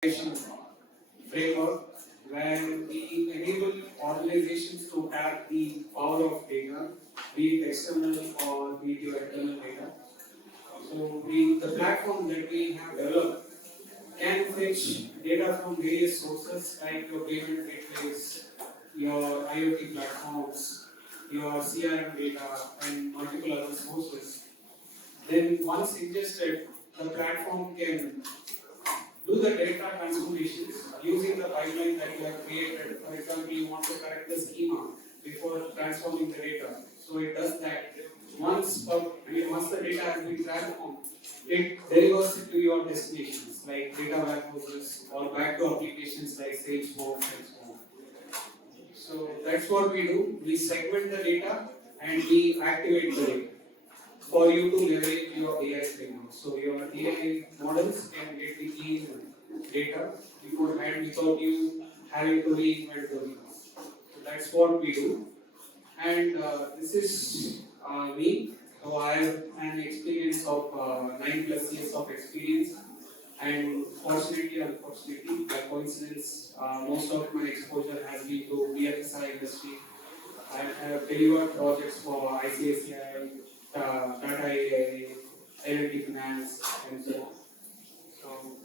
framework where we enable organizations to tap the power of data, be it external or be it your internal data. So the platform that we have developed can fetch data from various sources like your payment gateways, your IoT platforms, your CRM data, and multiple other sources. Then once ingested, the platform can do the data transformations using the pipeline that you have created. For example, you want to correct the schema before transforming the data. So it does that. Once the data has been transformed, it delivers it to your destinations like data warehouses or back to applications like Salesforce and so on. So that's what we do. We segment the data and we activate the data for you to leverage your AI framework. So your AI models can get the clean data beforehand without you having to reinvent the wheel. So that's what we do. And this is me. So I have an experience of 9+ years of experience. And fortunately, unfortunately, by coincidence, most of my exposure has been to BFSI industry. I have delivered projects for ICICI, Tata AI, L&T Finance, and so on. So,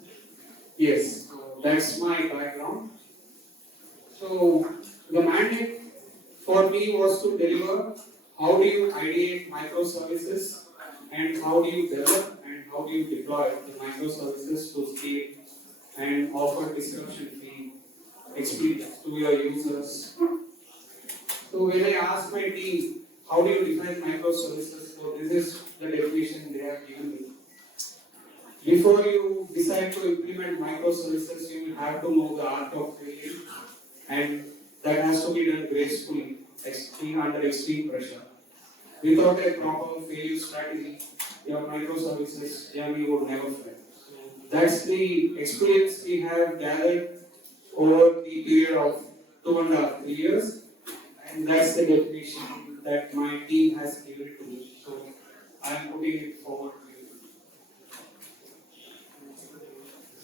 yes, so that's my background. So, the mandate for me was to deliver how do you ideate microservices and how do you develop and how do you deploy the microservices to scale and offer disruption-free experience to your users. So when I asked my team, how do you define microservices? So this is the definition they have given me. Before you decide to implement microservices, you will have to know the art of failing, and that has to be done gracefully, under extreme pressure. Without a proper failure strategy, your microservices journey would never fail. That's the experience we have gathered over the period of 2.5 3 years, and that's the definition that my team has given to me. So I am putting it forward to you.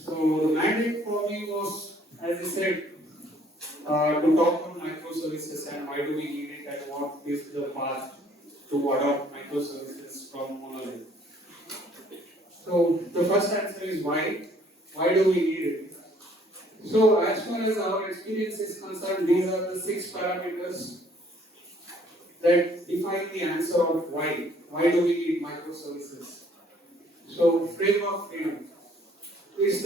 So the mandate for me was, as I said, to talk on microservices and why do we need it and what is the path to adopt microservices from monolith. So the first answer is why. Why do we need it? So as far as our experience is concerned, these are the 6 parameters that define the answer of why. Why do we need microservices? So framework freedom is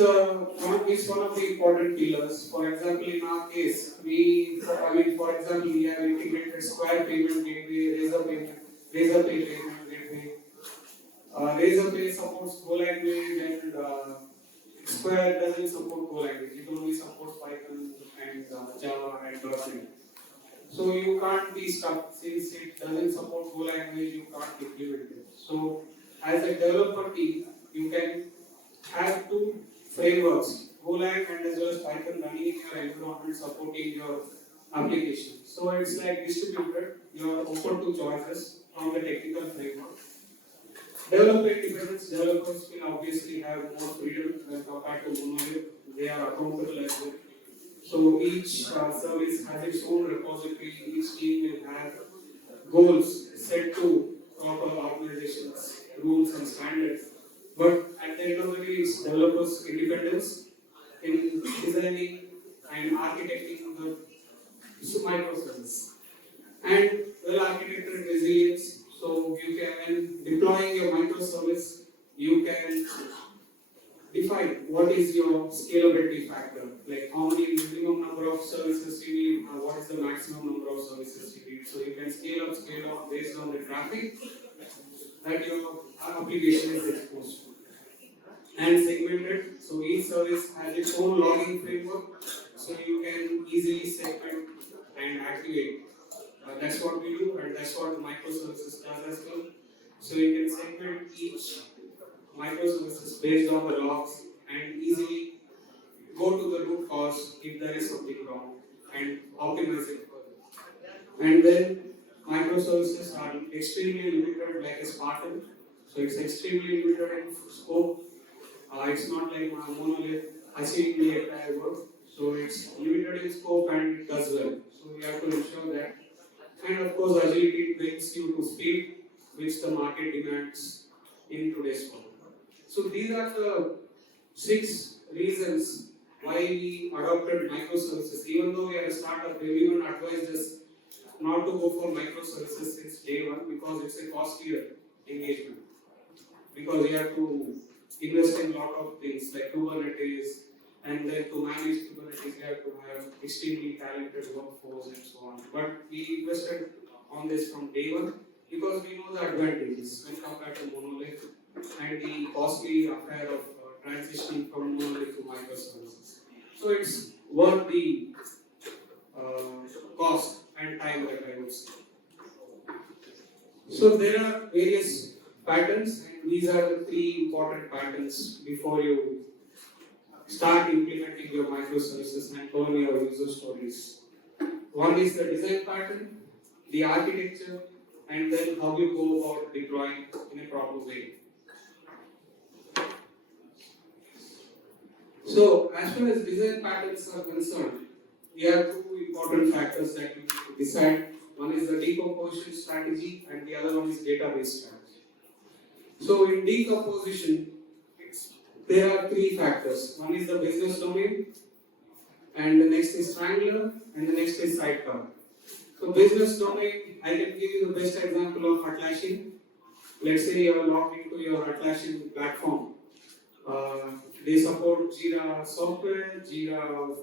one of the important pillars. For example, in our case, for example, we have integrated Square payment gateway, Razorpay payment gateway. Razorpay supports Go language and Square doesn't support Go language. It only supports Python and Java and .NET. So you can't be stuck since it doesn't support Go language. You can't implement it. So as a developer team, you can have 2 frameworks, Golang and as well as Python running in your environment supporting your application. So it's like distributed, you are open to choices from the technical framework. Developer independence, developers will obviously have more freedom when compared to monolith. They are accountable as well. So each service has its own repository, each team will have goals set to proper organizations, rules and standards. But at the end of the day, it's developers' independence in designing and architecting the microservice. And well-architected resilience, so you can, deploying your microservice, you can define what is your scalability factor, like how many minimum number of services you need, what is the maximum number of services you need. So you can scale up based on the traffic that your application is exposed to. And segmented, so each service has its own logging framework, so you can easily segment and activate. That's what we do, and that's what microservices does as well. So you can segment each microservices based on the logs and easily go to the root cause if there is something wrong and optimize it further. And then microservices are extremely limited like a Spartan. So it's extremely limited in scope. It's not like a monolith achieving the entire work. So it's limited in scope and it does well. So we have to ensure that. And of course, agility brings you to speed, which the market demands in today's world. So these are the 6 reasons why we adopted microservices. Even though we are a startup, everyone advised us not to go for microservices since day one because it's a costlier engagement. Because you have to invest in a lot of things like Kubernetes, and then to manage Kubernetes, you have to have extremely talented workforce and so on. But we invested on this from day one because we know the advantages when compared to monolith and the costly affair of transitioning from monolith to microservices. So it's worth the cost and time that I would say. So there are various patterns, and these are the 3 important patterns before you start implementing your microservices and learn your user stories. One is the design pattern, the architecture, and then how you go about deploying in a proper way. So, as far as design patterns are concerned, we have 2 important factors that we need to decide. One is the decomposition strategy, and the other one is database strategy. So, in decomposition, there are 3 factors. One is the business domain, and the next is Strangler, and the next is sidecar. So, business domain, I can give you the best example of Atlassian. Let's say you are logged into your Atlassian platform. They support Jira software, Jira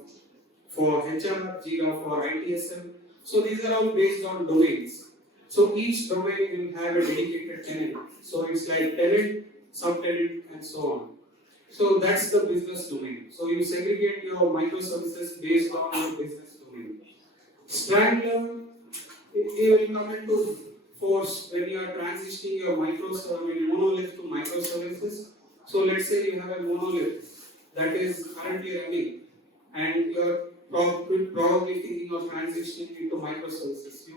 for HR, Jira for ITSM. So these are all based on domains. So each domain will have a dedicated tenant. So it's like tenant, subtenant, and so on. So that's the business domain. So you segregate your microservices based on your business domain. Strangler, it will come into force when you are transitioning your monolith to microservices. So let's say you have a monolith that is currently running and you are probably thinking of transitioning into microservices.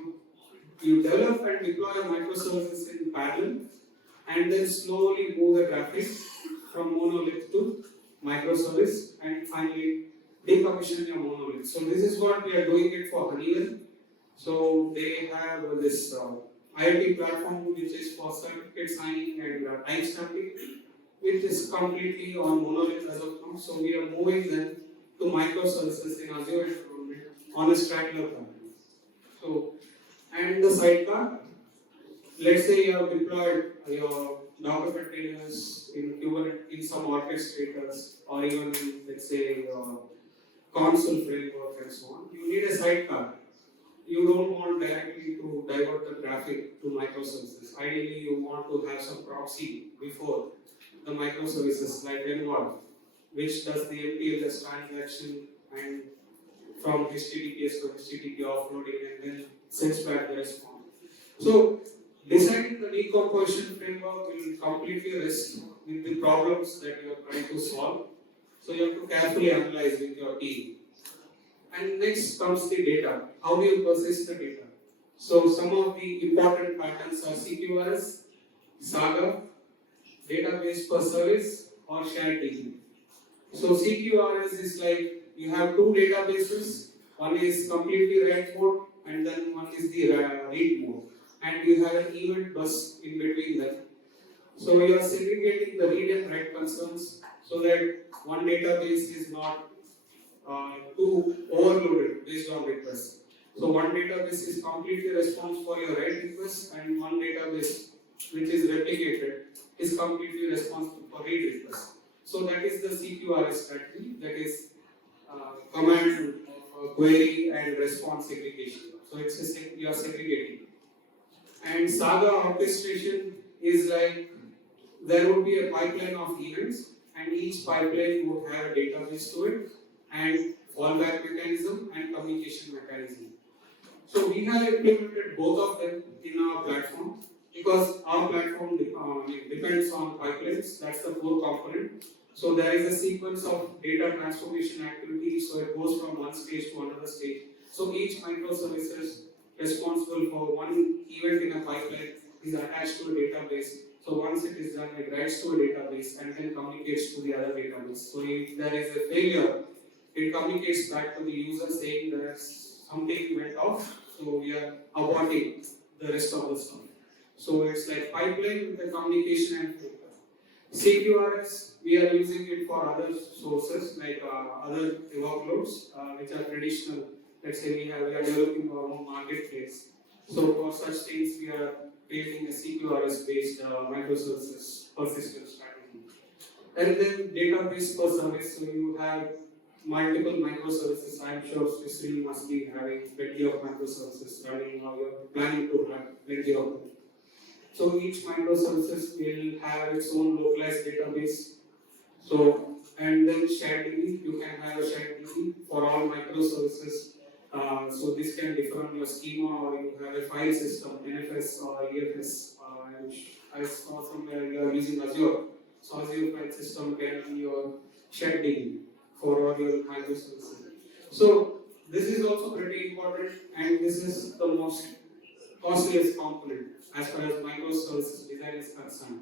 You develop and deploy your microservices in parallel and then slowly move the traffic from monolith to microservice and finally decommission your monolith. So this is what we are doing it for Honeywell. So they have this IoT platform which is for certificate signing and timestamping, which is completely on monolith as of now. So we are moving them to microservices in Azure environment on a Strangler platform. So, and the sidecar, let's say you have deployed your Docker containers in Kubernetes in some orchestrators or even let's say console framework and so on. You need a sidecar. You don't want directly to divert the traffic to microservices. Ideally, you want to have some proxy before the microservices like Envoy, which does the MPLS transaction and from HTTPS to HTTP offloading and then sends back the response. So, designing the decomposition framework will completely rest with the problems that you are trying to solve. So, you have to carefully analyze with your team. And next comes the data. How do you persist the data? So, some of the important patterns are CQRS, Saga, database per service, or shared DB. So CQRS is like you have 2 databases. One is completely write mode, and then one is the read mode, and you have an event bus in between them. So you are segregating the read and write concerns so that one database is not too overloaded based on requests. So one database is completely responsible for your write request, and one database which is replicated is completely responsible for read requests. So that is the CQRS strategy, that is command, query and response segregation. So it's you are segregating. And Saga orchestration is like there would be a pipeline of events, and each pipeline would have a database to it, and fallback mechanism and communication mechanism. So we have implemented both of them in our platform because our platform depends on pipelines. That's the core component. So there is a sequence of data transformation activities. So it goes from one stage to another stage. So each microservice is responsible for one event in a pipeline is attached to a database. So once it is done, it writes to a database and then communicates to the other database. So if there is a failure, it communicates back to the user saying that something went off, so we are aborting the rest of the stuff. So it's like pipeline with the communication and filter. CQRS, we are using it for other sources like other workloads, which are traditional. Let's say we are developing our own marketplace. So for such things, we are creating a CQRS based microservices persistent strategy. And then database per service, so you have multiple microservices. I'm sure SwissRe must be having plenty of microservices running, or you're planning to have plenty of them. So each microservices will have its own localized database. So, and then shared DB, you can have a shared DB for all microservices. So this can differ on your schema, or you have a file system, NFS or EFS. I saw somewhere you are using Azure. So Azure file system can be your shared DB for all your microservices. So this is also pretty important, and this is the most costliest component as far as microservices design is concerned.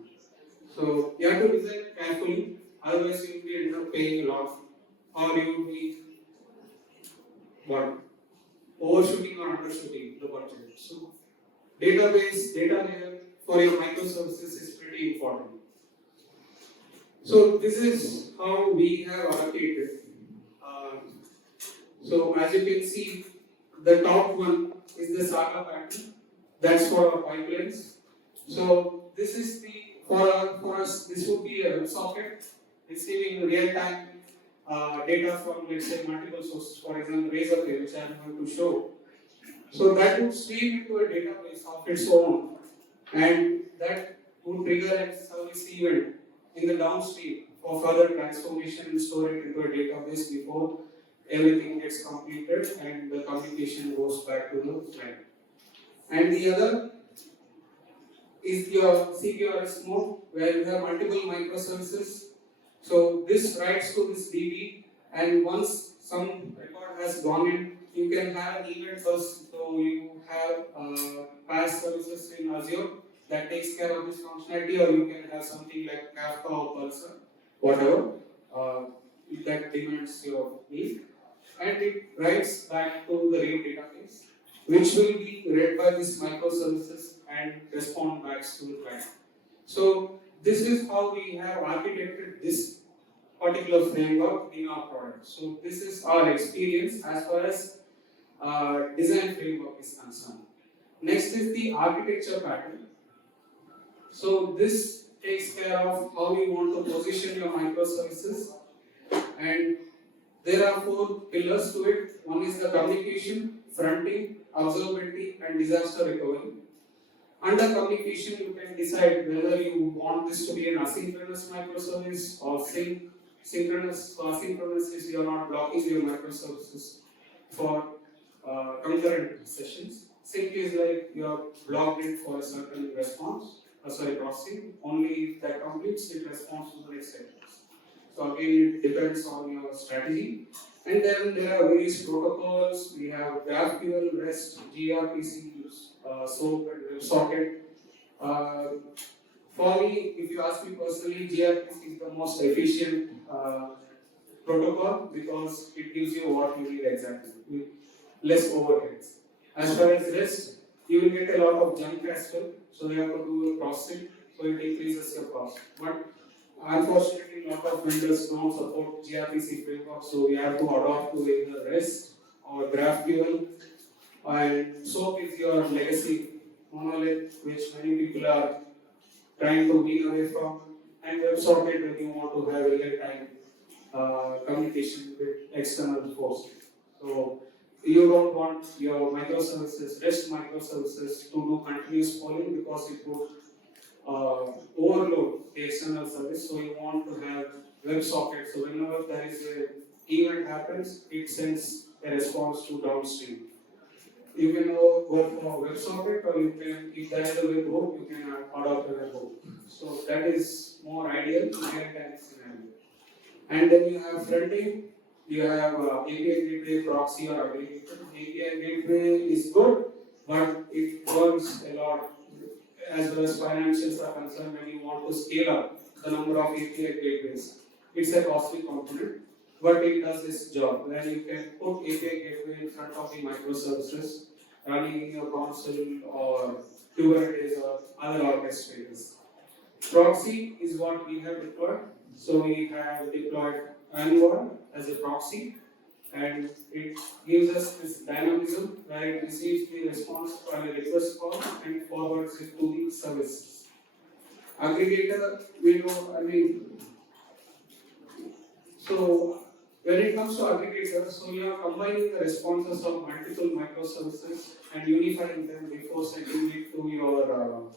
So you have to design carefully, otherwise you will end up paying a lot, or you will be what? Overshooting or undershooting the budget. So database, data layer for your microservices is pretty important. So this is how we have allocated. So as you can see, the top one is the Challa pattern. That's for our pipelines. So this is the for us this would be a WebSocket receiving real time data from, let's say, multiple sources. For example, Razorpay, which I am going to show. So that would stream into a database of its own, and that would trigger a service event in the downstream for further transformation and store it into a database before everything gets completed and the communication goes back to the client. And the other is your CQRS mode, where you have multiple microservices. So this writes to this DB, and once some record has gone in, you can have an event first. So you have past services in Azure that takes care of this functionality, or you can have something like Kafka or Pulsar, whatever that demands your need, and it writes back to the RAID database, which will be read by these microservices and respond back to the client. So this is how we have architected this particular framework in our product. So this is our experience as far as design framework is concerned. Next is the architecture pattern. So this takes care of how you want to position your microservices, and there are 4 pillars to it. One is the communication, fronting, observability, and disaster recovery. Under communication, you can decide whether you want this to be an asynchronous microservice or synchronous. So asynchronous is you are not blocking your microservices for concurrent sessions. Sync is like you are blocked it for a certain response, processing. Only if that completes, it responds to the next step. So again, it depends on your strategy. And then there are various protocols. We have GraphQL, REST, gRPC, SOAP, and WebSocket. For me, if you ask me personally, gRPC is the most efficient protocol because it gives you what you need exactly, with less overheads. As far as REST, you will get a lot of junk as well, so you have to do processing, so it increases your cost. But unfortunately, a lot of vendors don't support gRPC framework, so we have to adopt to either REST or GraphQL. And SOAP is your legacy monolith, which many people are trying to wean away from. And WebSocket when you want to have real-time communication with external forces. So you don't want your microservices, REST microservices, to do continuous polling because it would overload the external service. So you want to have WebSocket. So whenever there is an event happens, it sends a response to downstream. You can go for WebSocket, or you can, if there is a web hook, you can adopt a web hook. So that is more ideal in real-time scenario. And then you have fronting. You have API gateway, proxy, or aggregator. API gateway is good, but it burns a lot. as well as financials are concerned, when you want to scale up the number of API gateways, it's a costly component, but it does its job. When you can put API gateway in front of the microservices running in your console or Kubernetes or other orchestrators. Proxy is what we have deployed. So we have deployed Envoy as a proxy, and it gives us this dynamism where it receives the response from a request call and forwards it to the service. Aggregator, we know, so when it comes to aggregator, so you are combining the responses of multiple microservices and unifying them before sending it to your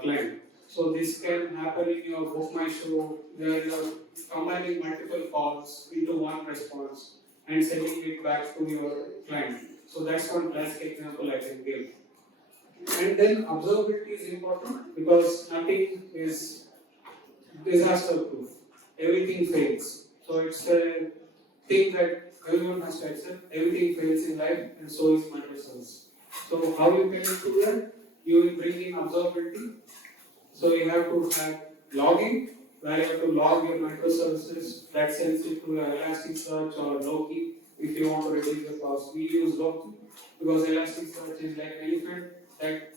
client. So this can happen in your Book My Show where you are combining multiple calls into one response and sending it back to your client. So that's one classic example I can give. And then observability is important because nothing is disaster proof. Everything fails. So it's a thing that everyone has to accept. Everything fails in life, and so is microservices. So how you can do that? You will bring in observability. So you have to have logging, where you have to log your microservices that sends it to Elasticsearch or Loki if you want to reduce the cost. We use Loki because Elasticsearch is like an elephant that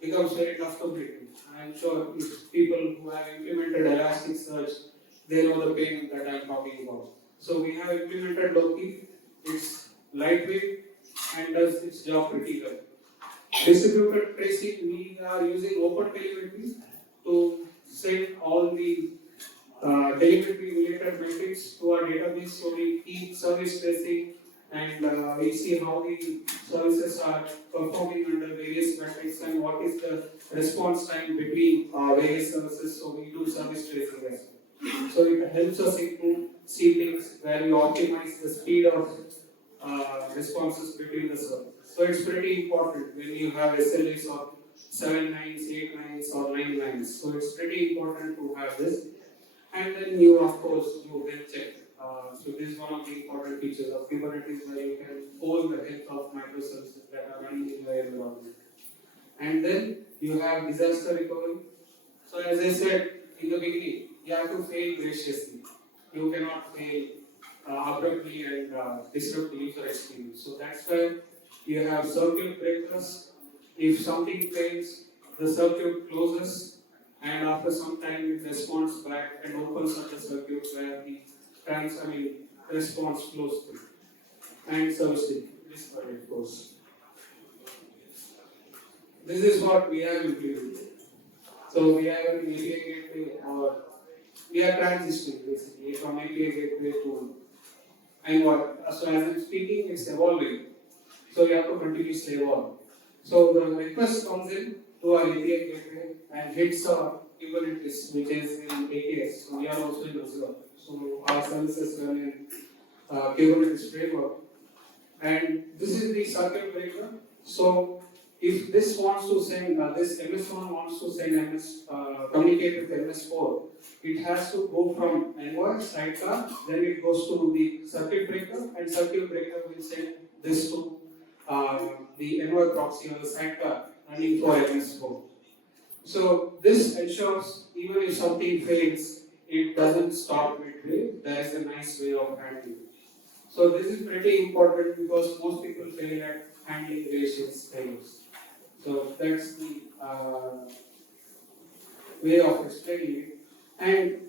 becomes very tough to break. I'm sure if people who have implemented Elasticsearch, they know the pain that I'm talking about. So we have implemented Loki. It's lightweight and does its job pretty well. Distributed tracing, we are using OpenTelemetry to send all the telemetry related metrics to our database. So we keep service tracing and we see how the services are performing under various metrics and what is the response time between various services. So we do service tracing as well. So it helps us improve see things where we optimize the speed of responses between the servers. So it's pretty important when you have SLAs of 7 nines, 8 nines, or 9 nines. So it's pretty important to have this. And then you, of course, you health check. So this is one of the important features of Kubernetes where you can hold the health of microservices that are running in your environment. And then you have disaster recovery. So as I said in the beginning, you have to fail graciously. You cannot fail abruptly and disrupt the user experience. So that's why you have circuit breakers. If something fails, the circuit closes, and after some time it responds back and opens up the circuit where the response flows through. And servicing. This part it goes. This is what we have implemented. So we have an API gateway, or we are transitioning basically from API gateway to and what. So as I'm speaking, it's evolving. So we have to continuously evolve. So the request comes in to our API gateway and hits our Kubernetes, which is in AKS. So we are also in Azure. So our services run in Kubernetes framework. And this is the circuit breaker. So if this wants to send, this MS1 wants to send communicate with MS4, it has to go from Envoy, sidecar, then it goes to the circuit breaker, and circuit breaker will send this to the Envoy proxy or the sidecar running for MS4. So this ensures even if something fails, it doesn't stop midway. There is a nice way of handling it. So this is pretty important because most people fail at handling relations failures. So that's the way of explaining it. And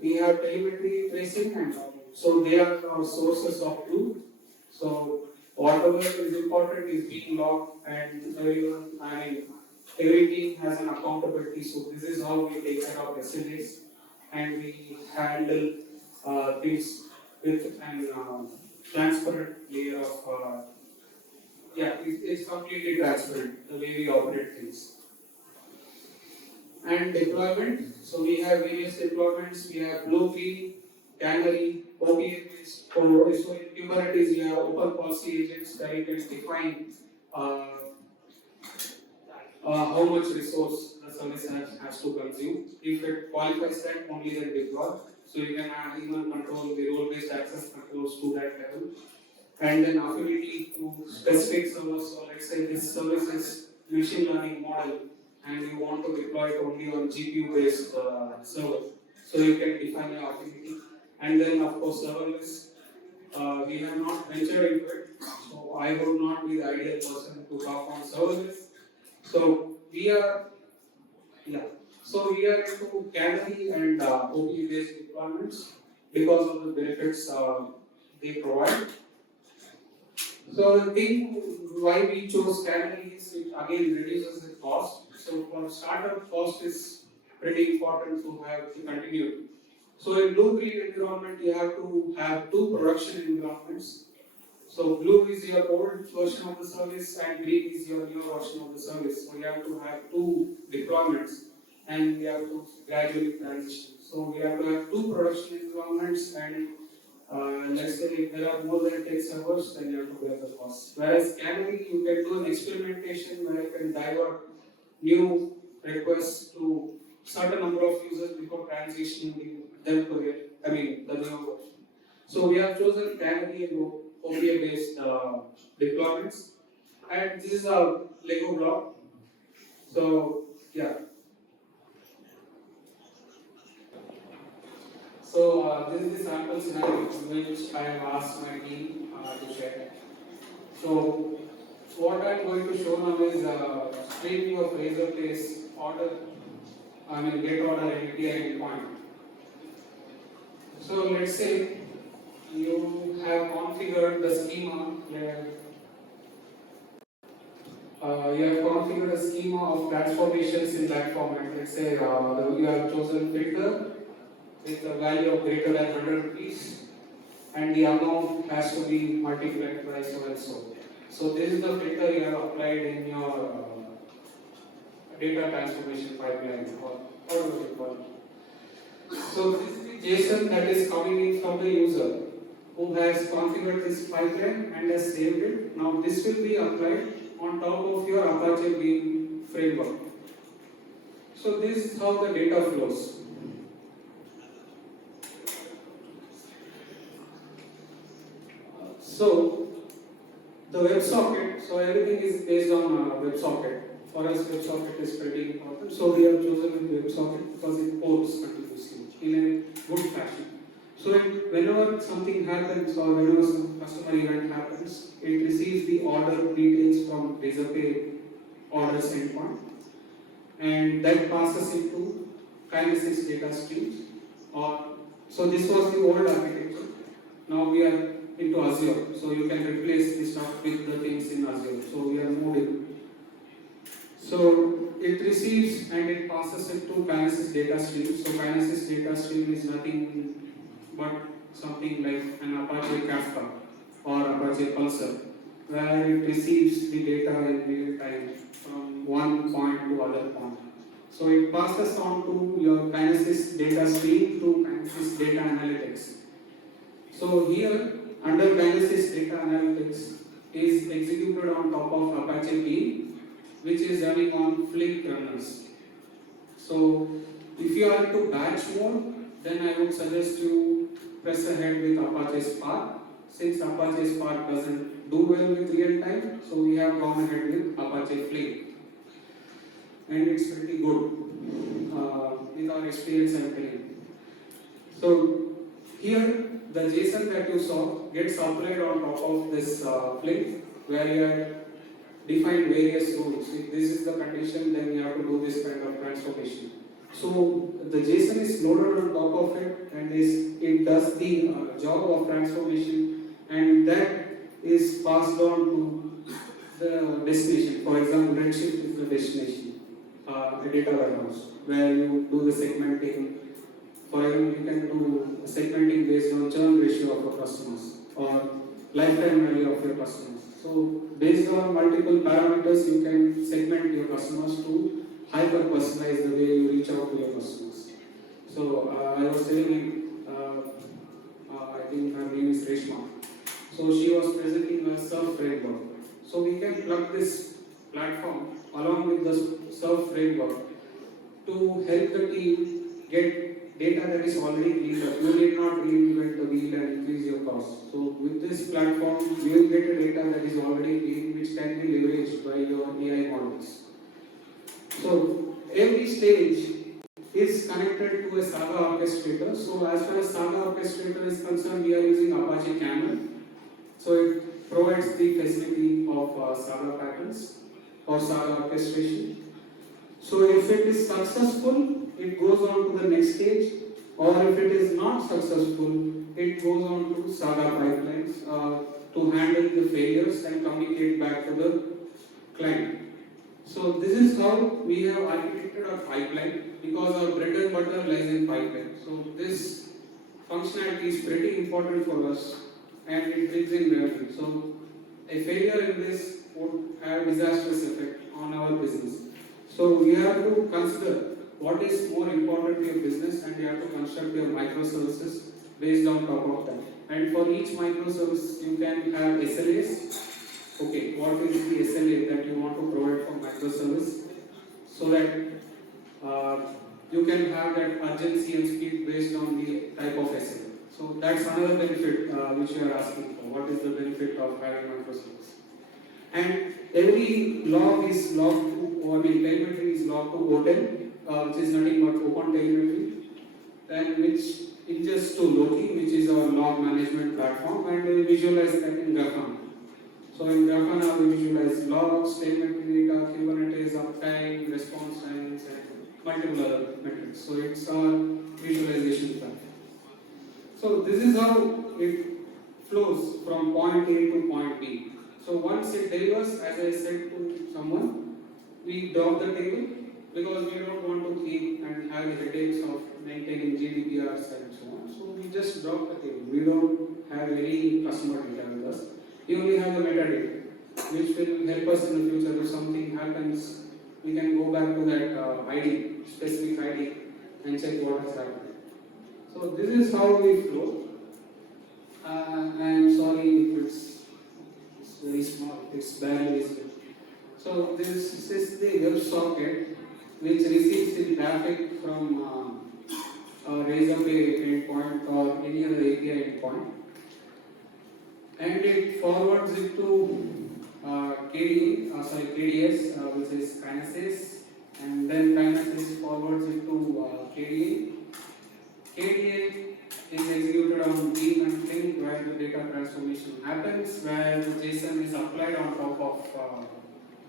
we have telemetry tracing and so they are our sources of truth. So whatever is important is being logged, and every team has an accountability. So this is how we take care of SLAs, and we handle things with an transparent layer of it's completely transparent the way we operate things. And deployment. So we have various deployments. We have blue, green, canary, OPAs. So in Kubernetes, you have open policy agents where you can define how much resource the service has to consume. If it qualifies that, only then deploy. So you can even control the role-based access controls to that level. And then affinity to specific servers. So let's say this service is machine learning model and you want to deploy it only on GPU based server. So you can define your activity. And then of course serverless. We have not ventured into it, so I would not be the ideal person to talk on serverless. So we are, yeah. So we are into canary and OP based deployments because of the benefits they provide. So the thing why we chose canary is it again reduces the cost. So for startup, cost is pretty important to have to continue. So in blue-green environment, you have to have two production environments. So blue is your old version of the service and green is your new version of the service. So you have to have two deployments and we have to gradually transition. So we have to have two production environments and let's say if there are more than 10 servers, then you have to bear the cost. Whereas canary, you can do an experimentation where you can divert new requests to certain number of users before transitioning them to the new version. So we have chosen canary and OPA based deployments, and this is a Lego block. So yeah. So this is the sample scenario which I have asked my team to share. So what I am going to show now is streaming of razor place order, get order and API endpoint. So let's say you have configured the schema where you have configured a schema of transformations in that format. Let's say you have chosen filter with a value of greater than 100 rupees and the amount has to be multiplied by so and so. So this is the filter you have applied in your data transformation pipeline or whatever you call it. So this is the JSON that is coming in from the user who has configured this pipeline and has saved it. Now this will be applied on top of your Apache Beam framework. So this is how the data flows. So the WebSocket, so everything is based on WebSocket. For us, WebSocket is pretty important. So we have chosen WebSocket because it ports continuously in a good fashion. So whenever something happens or whenever some customer event happens, it receives the order details from RazorPay orders endpoint, and that passes into Kinesis data streams. So this was the old architecture. Now we are into Azure, so you can replace the stuff with the things in Azure. So we are moving. So it receives and it passes it to Kinesis data stream. So Kinesis data stream is nothing but something like an Apache Kafka or Apache Pulsar, where it receives the data in real time from one point to other point. So it passes on to your Kinesis data stream to Kinesis data analytics. So here, under Kinesis data analytics is executed on top of Apache Beam, which is running on Flink kernels. So if you are into batch mode, then I would suggest you press ahead with Apache Spark. Since Apache Spark doesn't do well with real time, so we have gone ahead with Apache Flink. And it's pretty good with our experience and training. So here, the JSON that you saw gets applied on top of this Flink, where you have defined various rules. If this is the condition, then you have to do this kind of transformation. So the JSON is loaded on top of it, and it does the job of transformation, and that is passed on to the destination. For example, Redshift is the destination, a data warehouse, where you do the segmenting. For example, you can do segmenting based on churn ratio of your customers or lifetime value of your customers. So based on multiple parameters, you can segment your customers to hyper personalize the way you reach out to your customers. So I was telling you, I think her name is Reshma. So she was presenting a surf framework. So we can plug this platform along with the surf framework to help the team get data that is already cleaned up. You need not reinvent the wheel and increase your cost. So with this platform, you will get a data that is already clean, which can be leveraged by your AI models. So every stage is connected to a Saga orchestrator. So as far as Saga orchestrator is concerned, we are using Apache Camel. So it provides the facility of Saga patterns or Saga orchestration. So if it is successful, it goes on to the next stage, or if it is not successful, it goes on to Saga pipelines to handle the failures and communicate back to the client. So this is how we have architected our pipeline, because our bread and butter lies in pipeline. So this functionality is pretty important for us and it brings in revenue. So a failure in this would have disastrous effect on our business. So we have to consider what is more important to your business, and you have to construct your microservices based on top of that. And for each microservice, you can have SLAs. Okay, what is the SLA that you want to provide for microservice, so that you can have that urgency and speed based on the type of SLA. So that's another benefit which you are asking for. What is the benefit of having microservice? And every log is logged to, telemetry is logged to OTel, which is nothing but open telemetry, and which ingests to Loki, which is our log management platform, and we visualize that in Grafana. So in Grafana, we visualize logs, telemetry data, Kubernetes, uptime, response times, and multiple other metrics. So it's our visualization platform. So this is how it flows from point A to point B. So once it delivers, as I said to someone, we drop the table because we don't want to keep and have the headaches of maintaining GDPRs and so on. So we just drop the table. We don't have any customer data with us. We only have the metadata, which will help us in the future. If something happens, we can go back to that ID, specific ID, and check what has happened. So this is how we flow. I am sorry if it's very small, it's barely visible. So this is the web socket which receives the traffic from Razorpay endpoint or any other API endpoint, and it forwards it to KDS, which is Kinesis, and then Kinesis forwards it to KDA. KDA is executed on beam and thing where the data transformation happens, where the JSON is applied on top of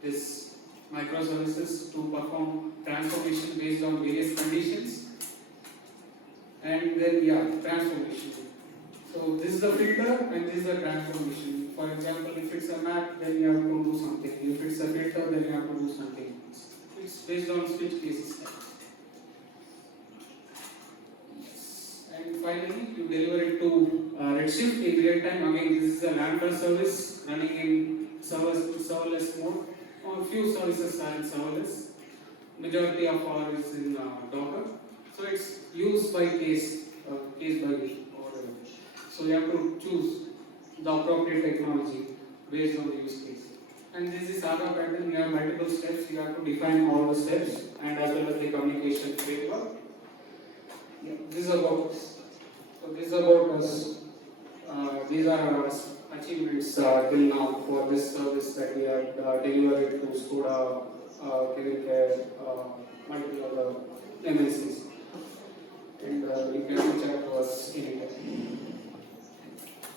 this microservices to perform transformation based on various conditions, and then transformation. So this is the filter and this is the transformation. For example, if it's a map, then you have to do something. If it's a filter, then you have to do something. It's based on switch cases. And finally, you deliver it to Redshift in real time. Again, this is a Lambda service running in serverless mode. A few services are in serverless. Majority of our is in Docker. So it's used by case by order. So you have to choose the appropriate technology based on the use case. And this is Saga pattern. You have multiple steps. You have to define all the steps and as well as the communication framework. This is about us. So this is about us. These are our achievements till now for this service that we have delivered to Skoda, Kevin Care, multiple other MNCs. And you can reach out to us anytime.